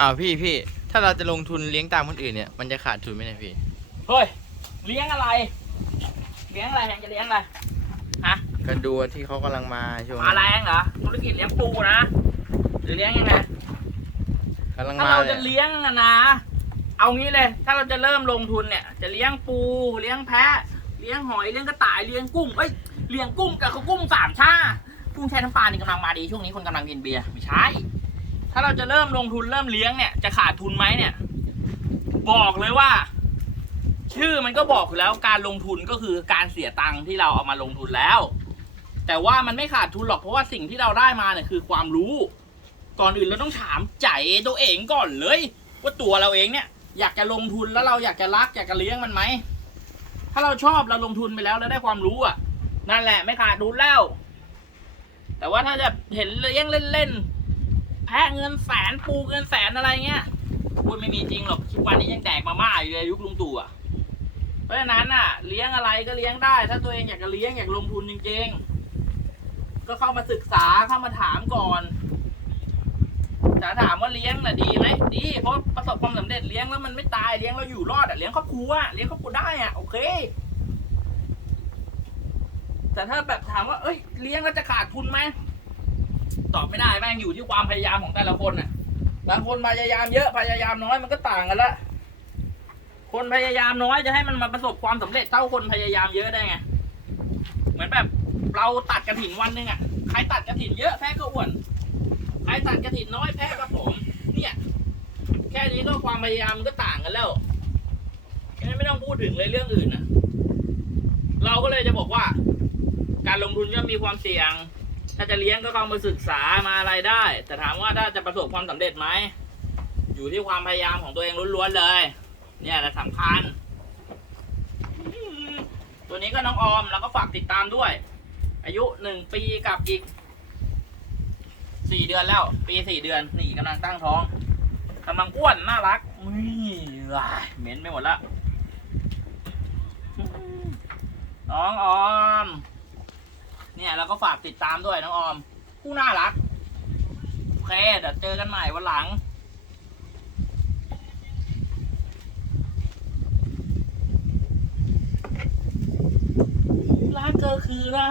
อ้าวพี่พี่ ถ้าเราจะลงทุนเลี้ยงตามคนอื่นเนี่ย มันจะขาดทุนไหมเนี่ยพี่ เฮ้ย เลี้ยงอะไร เลี้ยงอะไรแทงจะเลี้ยงอะไร ฮะก็ดูที่เขากำลังมาช่วงปลาแรงเหรอ ธุรกิจเลี้ยงปูนะ หรือเลี้ยงยังไง กำลังถ้ามาเราเลจะยเลี้ยงอะนะ เอางี้เลย ถ้าเราจะเริ่มลงทุนเนี่ย จะเลี้ยงปู เลี้ยงแพะ เลี้ยงหอย เลี้ยงกระต่าย เลี้ยงกุ้ง เอ้ย เลี้ยงกุ้งกับกุ้งสามชา กุ้งแช่น้ำปลานี่กำลังมาดีช่วงนี้คนกำลังกินเบียร์ ไม่ใช่ ถ้าเราจะเริ่มลงทุนเริ่มเลี้ยงเนี่ยจะขาดทุนไหมเนี่ย บอกเลยว่า ชื่อมันก็บอกอยู่แล้วการลงทุนก็คือการเสียตังค์ที่เราเอามาลงทุนแล้ว แต่ว่ามันไม่ขาดทุนหรอกเพราะว่าสิ่งที่เราได้มาเนี่ยคือความรู้ ก่อนอื่นเราต้องถามใจตัวเองก่อนเลย ว่าตัวเราเองเนี่ย อยากจะลงทุนแล้วเราอยากจะรักอยากจะเลี้ยงมันไหมถ้าเราชอบเราลงทุนไปแล้วแล้วได้ความรู้อะนั่นแหละไม่ขาดทุนแล้ว แต่ว่าถ้าจะเห็นเลี้ยงเล่นๆ แพะเงินแสนปูเงินแสนอะไรเงี้ยพูดไม่มีจริงหรอกทุกวันนี้ยังแดกมาม่าอยู่เลยยุคลุงตู่อะเพราะฉะนั้นอะ เลี้ยงอะไรก็เลี้ยงได้ ถ้าตัวเองอยากจะเลี้ยงอยากลงทุนจริง ๆ ก็เข้ามาศึกษาเข้ามาถามก่อนจะถามว่าเลี้ยงน่ะดีไหมดีเพราะประสบความสำเร็จเลี้ยงแล้วมันไม่ตายเลี้ยงแล้วอยู่รอดอะเลี้ยงครอบครัวเลี้ยงครอบครัวได้อะโอเค แต่ถ้าแบบถามว่า เอ้ย เลี้ยงแล้วจะขาดทุนไหม ตอบไม่ได้แม่งอยู่ที่ความพยายามของแต่ละคนน่ะบางคนพยายามเยอะพยายามน้อยมันก็ต่างกันละคนพยายามน้อยจะให้มันมาประสบความสำเร็จเท่าคนพยายามเยอะได้ไง เหมือนแบบเราตัดกระถินวันหนึ่งอะใครตัดกระถินเยอะแพ้ก็อ้วนใครตัดกระถินน้อยแพ้ก็ผมเนี่ย แค่นี้ก็ความพยายามมันก็ต่างกันแล้วแค่ไม่ต้องพูดถึงเลยเรื่องอื่นอะเราก็เลยจะบอกว่า การลงทุนก็มีความเสี่ยง ถ้าจะเลี้ยงก็เข้ามาศึกษามาอะไรได้ แต่ถามว่าถ้าจะประสบความสำเร็จไหม อยู่ที่ความพยายามของตัวเองล้วนๆเลย เนี่ยแหละสำคัญ ตัวนี้ก็น้องออมแล้วก็ฝากติดตามด้วย อายุหนึ่งปีกับอีกสี่เดือนแล้ว ปีสี่เดือนนี่กำลังตั้งท้องกำลังอ้วนน่ารักอุ้ยว้าเหม็นไปหมดละน้องออม เนี่ยแล้วก็ฝากติดตามด้วยน้องออมผู้น่ารัก โอเค เดี๋ยวเจอกันใหม่วันหลังรักเธอคือรัก